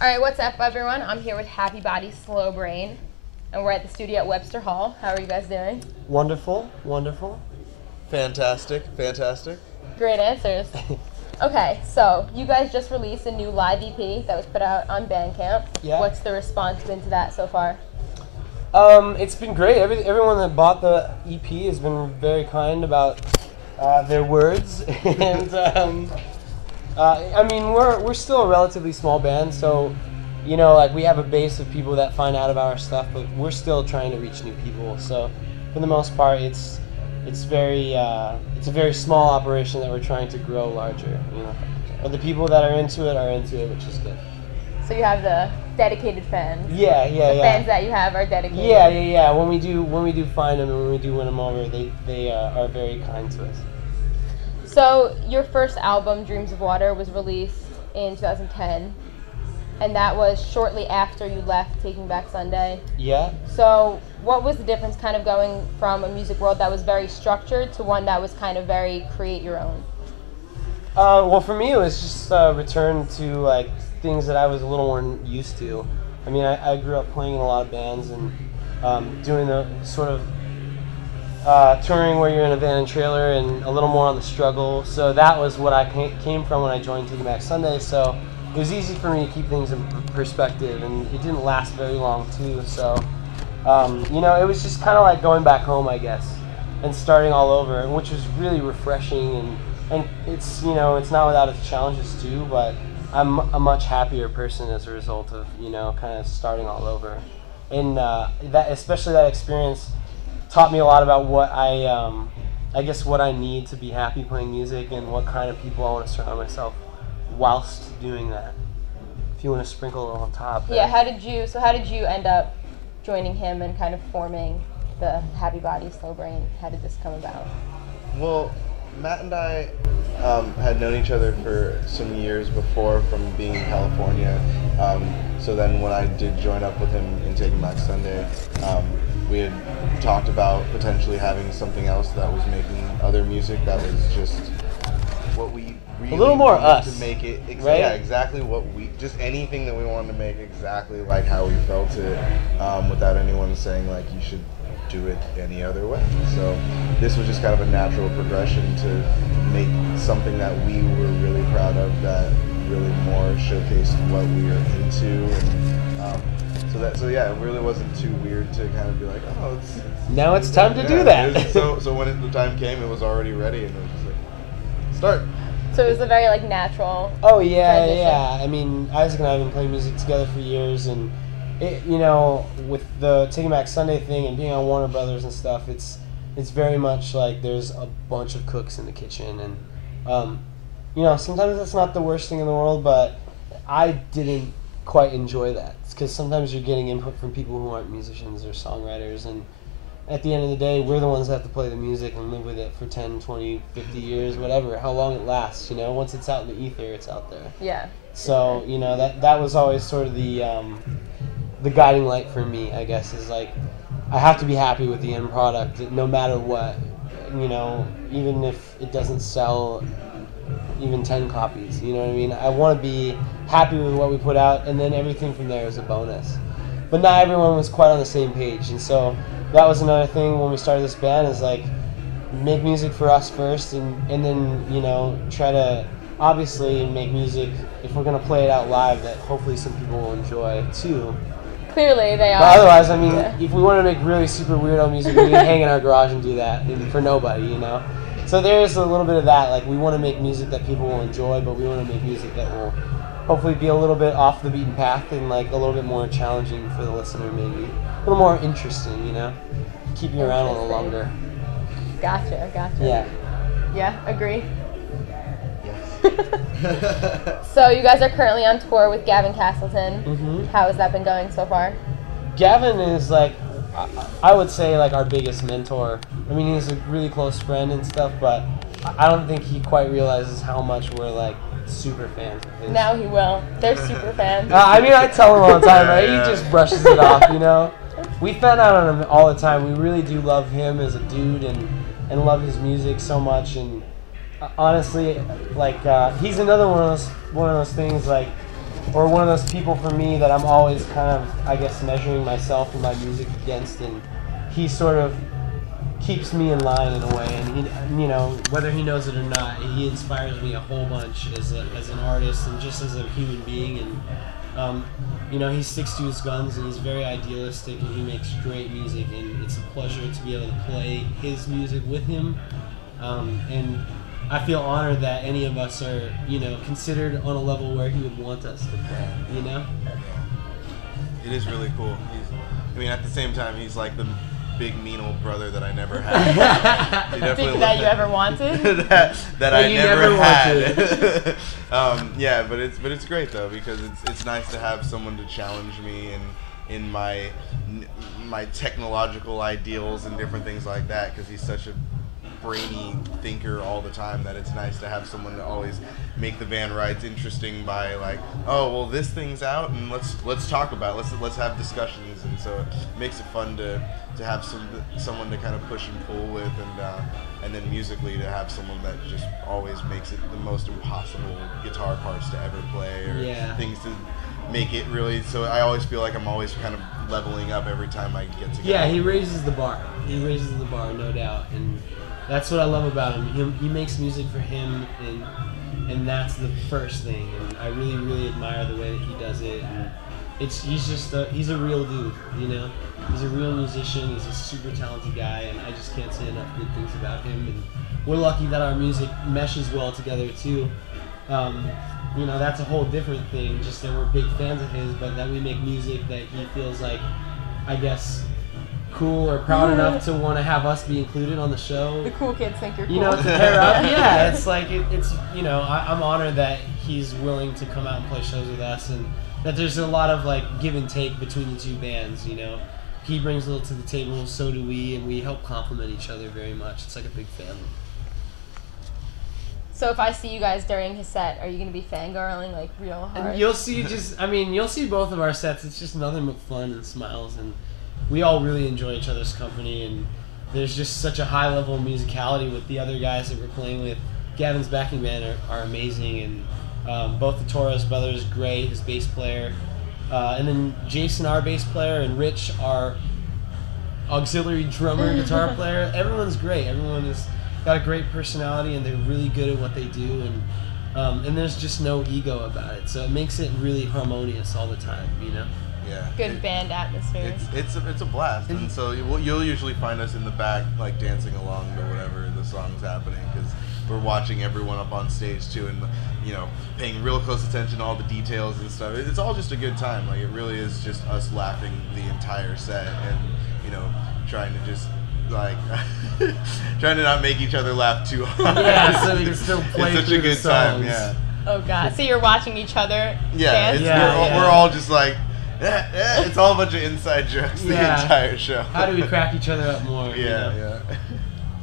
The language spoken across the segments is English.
All right, what's up, everyone? I'm here with Happy Body, Slow Brain, and we're at the Studio Webster Hall. How are you guys doing? Wonderful, wonderful. Fantastic, fantastic. Great answers. Okay, so you guys just released a new live EP that was put out on Bandcamp. Yeah. What's the response been to that so far? It's been great. Everyone that bought the EP has been very kind about their words, and I mean we're still a relatively small band, so you know, like, we have a base of people that find out about our stuff, but we're still trying to reach new people. So for the most part, it's a very small operation that we're trying to grow larger, you know. But the people that are into it, which is good. So you have the dedicated fans. Yeah. The fans that you have are dedicated. Yeah. When we do find them and when we do win them over, they are very kind to us. So your first album, Dreams of Water, was released in 2010, and that was shortly after you left Taking Back Sunday. Yeah. So what was the difference kind of going from a music world that was very structured to one that was kind of very create your own? Well, for me, it was just a return to, like, things that I was a little more used to. I mean, I grew up playing in a lot of bands and doing the sort of touring where you're in a van and trailer and a little more on the struggle. So that was what I came from when I joined Taking Back Sunday. So it was easy for me to keep things in perspective, and it didn't last very long too. So you know, it was just kind of like going back home, I guess, and starting all over, which was really refreshing. And it's, you know, it's not without its challenges too, but I'm a much happier person as a result of, you know, kind of starting all over. And especially that experience taught me a lot about what I guess what I need to be happy playing music and what kind of people I want to surround myself whilst doing that. If you want to sprinkle a little on top. Yeah, how did you end up joining him and kind of forming the Happy Body, Slow Brain? How did this come about? Well, Matt and I had known each other for some years before from being in California. So then when I did join up with him in Taking Back Sunday, we had talked about potentially having something else that was making other music that was just what we really a little more wanted us, to make it. right? Yeah, exactly what we, just anything that we wanted to make exactly like how we felt it, without anyone saying like you should do it any other way. So this was just kind of a natural progression to make something that we were really proud of, that really more showcased what we are into, and so yeah, it really wasn't too weird to kind of be like, oh, Now it's time to do that. So when the time came, it was already ready, and it was just like, start. So it was a very like natural. Oh yeah, transition. yeah. I mean, Isaac and I have been playing music together for years, and it, you know, with the Taking Back Sunday thing and being on Warner Brothers and stuff, it's very much like there's a bunch of cooks in the kitchen, and you know, sometimes that's not the worst thing in the world, but I didn't quite enjoy that, because sometimes you're getting input from people who aren't musicians or songwriters, and at the end of the day, we're the ones that have to play the music and live with it for 10, 20, 50 years, whatever, how long it lasts, you know. Once it's out in the ether, it's out there. Yeah. So, you know, that was always sort of the guiding light for me, I guess, is like, I have to be happy with the end product, no matter what, you know, even if it doesn't sell even 10 copies, you know what I mean? I want to be happy with what we put out, and then everything from there is a bonus. But not everyone was quite on the same page, and so that was another thing when we started this band, is like, make music for us first, and then, you know, try to obviously make music, if we're going to play it out live, that hopefully some people will enjoy too. Clearly they are. But otherwise, I mean, Yeah. if we want to make really super weirdo music, we can hang in our garage and do that, and for nobody, you know? So there's a little bit of that, like, we want to make music that people will enjoy, but we want to make music that will hopefully be a little bit off the beaten path and, like, a little bit more challenging for the listener, maybe. A little more interesting, you know? Keep you around a little longer. Gotcha. Yeah. Yeah, agree. Yes. So you guys are currently on tour with Gavin Castleton. Mm-hmm. How has that been going so far? Gavin is, like, I would say, like, our biggest mentor. I mean, he's a really close friend and stuff, but I don't think he quite realizes how much we're, like, super fans of his. Now he will. They're super fans. I mean, I tell him all the time, right? Yeah. He just brushes it off, you know? We fan out on him all the time. We really do love him as a dude and love his music so much. And honestly, like, he's another one of those things, like, or one of those people for me that I'm always kind of, I guess, measuring myself and my music against, and he sort of keeps me in line in a way, and he, you know, whether he knows it or not, he inspires me a whole bunch as an artist and just as a human being, and you know, he sticks to his guns and he's very idealistic and he makes great music, and it's a pleasure to be able to play his music with him, and I feel honored that any of us are, you know, considered on a level where he would want us to play, you know? It is really cool. I mean, at the same time, he's like the big mean old brother that I never had. He definitely that you ever wanted? that I never had. Yeah, but it's great though, because it's nice to have someone to challenge me in my technological ideals and different things like that, because he's such a brainy thinker all the time that it's nice to have someone to always make the van rides interesting by like, oh well, this thing's out and let's talk about it. Let's have discussions, and so it makes it fun to have someone to kind of push and pull with, and then musically to have someone that just always makes it the most impossible guitar parts to ever play, or things to make it really, so I always feel like I'm always kind of leveling up every time I get together. Yeah, he raises the bar. He raises the bar, no doubt, and that's what I love about him. He makes music for him, and that's the first thing. And I really, really admire the way that he does it. And he's a real dude, you know. He's a real musician. He's a super talented guy, and I just can't say enough good things about him. And we're lucky that our music meshes well together too. You know, that's a whole different thing. Just that we're big fans of his, but that we make music that he feels like, I guess, cool or proud enough to want to have us be included on the show. The cool kids think you're cool. You know, to pair up. Yeah, it's like, it's you know, I'm honored that he's willing to come out and play shows with us, and that there's a lot of like give and take between the two bands, you know. He brings a little to the table, so do we, and we help complement each other very much. It's like a big family. So if I see you guys during his set, are you going to be fangirling like real hard? And you'll see you'll see both of our sets. It's just nothing but fun and smiles, and we all really enjoy each other's company, and there's just such a high level of musicality with the other guys that we're playing with. Gavin's backing band are amazing, and both the Torres brothers, Gray, his bass player, and then Jason, our bass player, and Rich, our auxiliary drummer, guitar player. Everyone's great. Everyone has got a great personality, and they're really good at what they do, and there's just no ego about it. So it makes it really harmonious all the time, you know? Yeah. Good band atmosphere. It's a blast, and so you'll usually find us in the back, like dancing along to whatever the song's happening, because we're watching everyone up on stage too, and you know, paying real close attention to all the details and stuff. It's all just a good time. Like, it really is just us laughing the entire set, and you know, trying to just like trying to not make each other laugh too hard. Yeah, so we can still play it's such a good time. Yeah. Oh God! So you're watching each other dance? We're all just like. It's all a bunch of inside jokes the entire show. How do we crack each other up more? Yeah.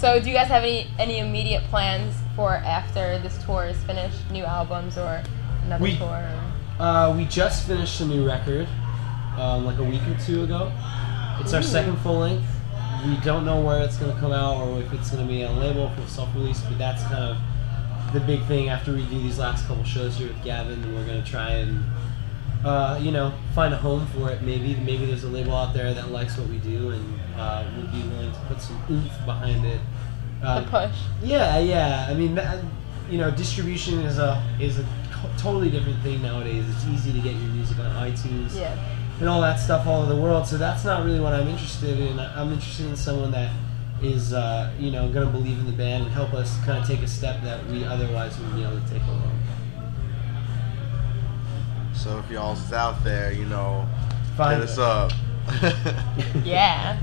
So do you guys have any immediate plans for after this tour is finished? New albums or another tour? We just finished a new record like a week or two ago. It's our second full length. We don't know where it's going to come out or if it's going to be on a label for self-release, but that's kind of the big thing after we do these last couple shows here with Gavin, and we're going to try and you know, find a home for it. Maybe there's a label out there that likes what we do and would be willing to put some oomph behind it. The push. Yeah. I mean, you know, distribution is a totally different thing nowadays. It's easy to get your music on iTunes and all that stuff all over the world. So that's not really what I'm interested in. I'm interested in someone that is, you know, going to believe in the band and help us kind of take a step that we otherwise wouldn't be able to take alone. So if y'all's out there, you know, Find hit us up. Yeah.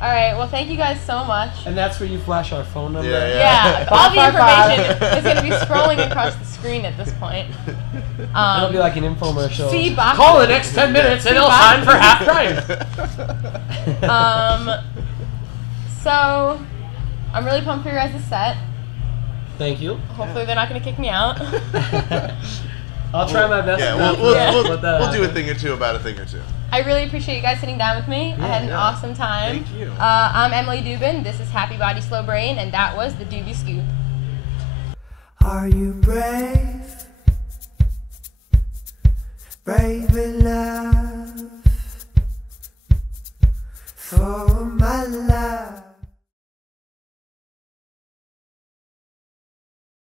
All right. Well, thank you guys so much. And that's where you flash our phone number. Yeah. All the information is going to be scrolling across the screen at this point. It'll be like an infomercial. C-Box. Call the next 10 minutes and it'll sign for half price. So I'm really pumped for your guys' set. Thank you. Hopefully they're not going to kick me out. I'll try my best. Yeah, we'll do a thing or two about a thing or two. I really appreciate you guys sitting down with me. I had an awesome time. Thank you. I'm Emily Dubin. This is Happy Body Slow Brain, and that was the Duby Scoop. Are you brave? brave enough for my life.